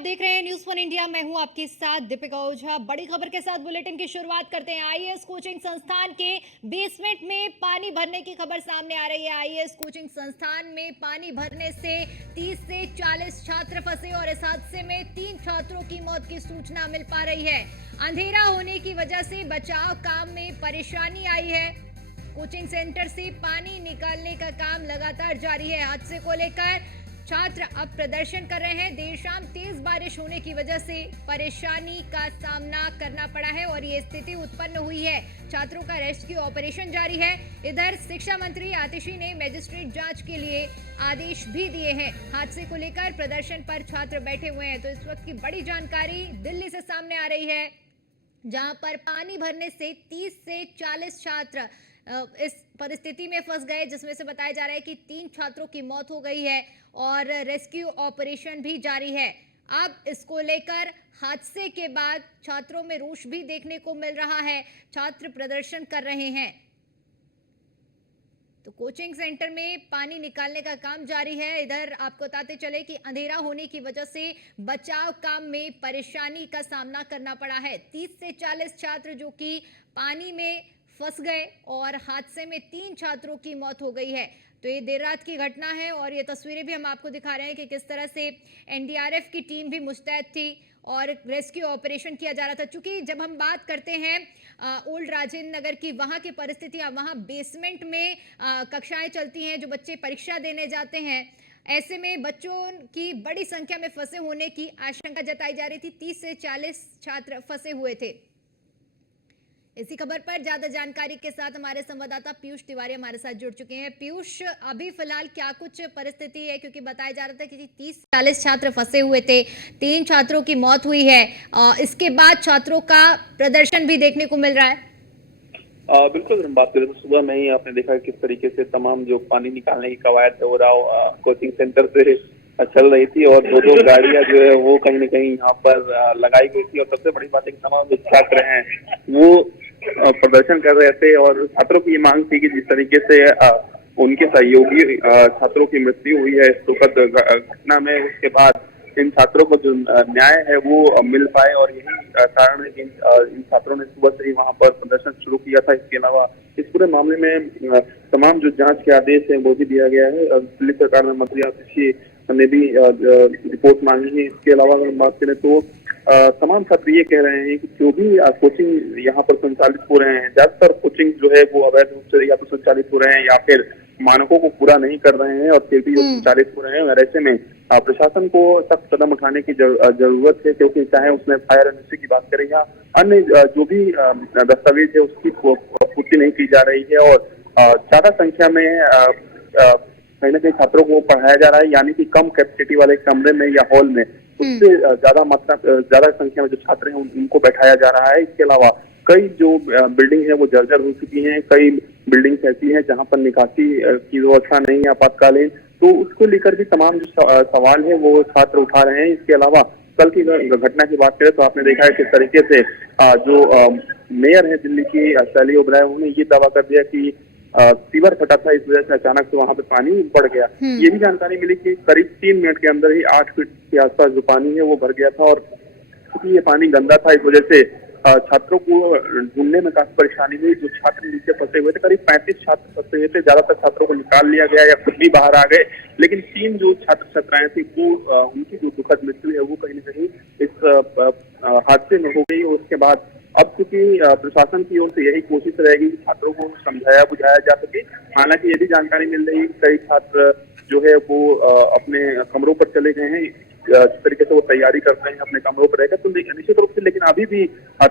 आप देख रहे हैं न्यूज़ वन इंडिया। मैं हूं आपके साथ दीपिका ओझा। बड़ी खबर के साथ बुलेटिन की शुरुआत करते हैं। आईएएस कोचिंग संस्थान के बेसमेंट में पानी भरने की खबर सामने आ रही है। आईएएस कोचिंग संस्थान में पानी भरने से 30 से 40 छात्र फंसे और इस हादसे में 3 छात्रों की मौत की सूचना मिल पा रही है। अंधेरा होने की वजह से बचाव काम में परेशानी आई है। कोचिंग सेंटर से पानी निकालने का काम लगातार जारी है। हादसे को लेकर छात्र अब प्रदर्शन कर रहे हैं। देर शाम तेज बारिश होने की वजह से परेशानी का सामना करना पड़ा है और ये स्थिति उत्पन्न हुई है। छात्रों का रेस्क्यू ऑपरेशन जारी है। इधर शिक्षा मंत्री आतिशी ने मजिस्ट्रेट जांच के लिए आदेश भी दिए हैं। हादसे को लेकर प्रदर्शन पर छात्र बैठे हुए हैं। तो इस वक्त की बड़ी जानकारी दिल्ली से सामने आ रही है, जहां पर पानी भरने से 30 से 40 छात्र इस परिस्थिति में फंस गए, जिसमें से बताया जा रहा है कि 3 छात्रों की मौत हो गई है और रेस्क्यू ऑपरेशन भी जारी है। अब इसको लेकर हादसे के बाद छात्रों में रोष भी देखने को मिल रहा है। छात्र प्रदर्शन कर रहे हैं। तो कोचिंग सेंटर में पानी निकालने का काम जारी है। इधर आपको बताते चले कि अंधेरा होने की वजह से बचाव काम में परेशानी का सामना करना पड़ा है। 30 से 40 छात्र जो कि पानी में फंस गए और हादसे में 3 छात्रों की मौत हो गई है। तो ये देर रात की घटना है और ये तस्वीरें भी हम आपको दिखा रहे हैं कि किस तरह से एनडीआरएफ की टीम भी मुस्तैद थी और रेस्क्यू ऑपरेशन किया जा रहा था। क्योंकि जब हम बात करते हैं ओल्ड राजेंद्र नगर की, वहाँ की परिस्थितियाँ, वहाँ बेसमेंट में कक्षाएं चलती हैं, जो बच्चे परीक्षा देने जाते हैं। ऐसे में बच्चों की बड़ी संख्या में फंसे होने की आशंका जताई जा रही थी। 30 से 40 छात्र फंसे हुए थे। इसी खबर पर ज्यादा जानकारी के साथ हमारे संवाददाता पीयूष तिवारी हमारे साथ जुड़ चुके हैं। पीयूष, अभी फिलहाल क्या कुछ परिस्थिति है? क्योंकि बताया जा रहा था कि 30-40 छात्र फंसे हुए थे, 3 छात्रों की मौत हुई है। इसके बाद छात्रों का प्रदर्शन भी देखने को मिल रहा है। बिल्कुल, हम बात करें तो सुबह में ही आपने देखा किस तरीके से तमाम जो पानी निकालने की कवायद है वो कोचिंग सेंटर से चल रही थी और 2-2 गाड़ियां जो है वो कहीं न कहीं यहाँ पर लगाई गई थी। और सबसे बड़ी बात है कि तमाम जो छात्र हैं वो प्रदर्शन कर रहे थे और छात्रों की ये मांग थी कि जिस तरीके से उनके सहयोगी छात्रों की मृत्यु हुई है इस दुखद घटना में, उसके बाद इन छात्रों को जो न्याय है वो मिल पाए। और यही कारण है कि इन छात्रों ने सुबह से ही वहां पर प्रदर्शन शुरू किया था। इसके अलावा इस पूरे मामले में तमाम जो जांच के आदेश है वो भी दिया गया है। दिल्ली सरकार में मंत्री आतिशी ने भी रिपोर्ट मांगी है। इसके अलावा अगर हम बात करें तो तमाम छात्र ये कह रहे हैं कि जो भी कोचिंग यहाँ पर संचालित हो रहे हैं, ज्यादातर कोचिंग जो है वो अवैध रूप से या तो संचालित हो रहे हैं या फिर मानकों को पूरा नहीं कर रहे हैं और फिर भी जो संचालित हो रहे हैं। और ऐसे में प्रशासन को सख्त कदम उठाने की जरूरत है, क्योंकि चाहे उसमें फायर एनओसी की बात करें या अन्य जो भी दस्तावेज है उसकी पूर्ति नहीं की जा रही है और ज्यादा संख्या में कहीं ना कहीं छात्रों को पढ़ाया जा रहा है, यानी कि कम कैपेसिटी वाले कमरे में या हॉल में उससे ज्यादा संख्या में जो छात्र हैं उनको बैठाया जा रहा है। इसके अलावा कई जो बिल्डिंग है वो जर्जर हो चुकी हैं, कई बिल्डिंग्स ऐसी हैं जहां पर निकासी की व्यवस्था नहीं है आपातकालीन, तो उसको लेकर भी तमाम जो सवाल है वो छात्र उठा रहे हैं। इसके अलावा कल की घटना की बात करें तो आपने देखा है किस तरीके से जो मेयर है दिल्ली की शैली ओबराय, उन्होंने ये दावा कर दिया कि सीवर फटा था, इस वजह से अचानक से वहां पे पानी बढ़ गया। ये भी जानकारी मिली कि करीब 3 मिनट के अंदर ही 8 फीट के आसपास जो पानी है वो भर गया था और क्योंकि ये पानी गंदा था इस वजह से छात्रों को ढूंढने में काफी परेशानी हुई। जो छात्र नीचे फंसे हुए थे, करीब 35 छात्र फंसे हुए थे, ज्यादातर छात्रों को निकाल लिया गया या खुद भी बाहर आ गए, लेकिन 3 जो छात्र छात्राएं थी वो उनकी जो दुखद मृत्यु है वो कहीं न कहीं इस हादसे में हो गई। और उसके बाद अब क्योंकि प्रशासन की ओर से यही कोशिश रहेगी कि छात्रों को समझाया बुझाया जा सके। हालांकि ये भी जानकारी मिल रही है कि कई छात्र जो है वो अपने कमरों पर चले गए हैं, जिस तरीके से वो तैयारी कर रहे हैं अपने कमरों पर रहकर, तो निश्चित रूप से लेकिन अभी भी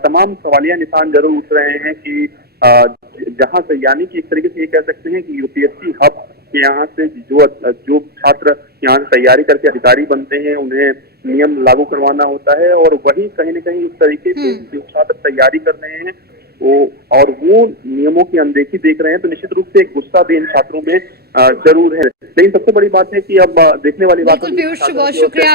तमाम सवालिया निशान जरूर उठ रहे हैं कि जहां से, यानी कि एक तरीके से ये कह सकते हैं कि यूपीएससी हब के यहाँ से जो छात्र यहाँ से तैयारी करके अधिकारी बनते हैं उन्हें नियम लागू करवाना होता है और वही कहीं न कहीं इस तरीके से जो छात्र तैयारी कर रहे हैं वो नियमों की अनदेखी देख रहे हैं, तो निश्चित रूप से एक गुस्सा भी इन छात्रों में जरूर है। लेकिन सबसे बड़ी बात है कि अब देखने वाली बात है। बहुत शुक्रिया।